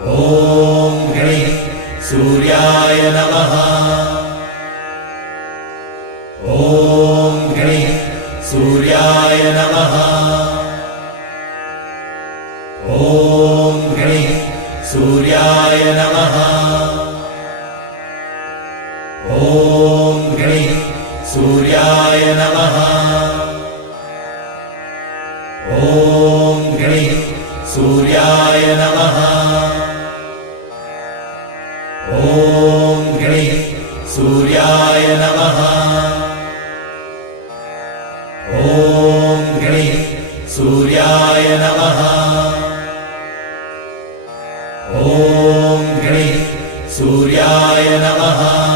ॐ गणेश सूर्याय नमः। ॐ गणेश सूर्याय नमः। ॐ गणेश सूर्याय नमः। ॐ गणेश सूर्याय नमः। ॐ गणेश सूर्याय नमः। ॐ गणेश सूर्याय नमः। ॐ गणेश सूर्याय नमः। ॐ गणेश सूर्याय नमः।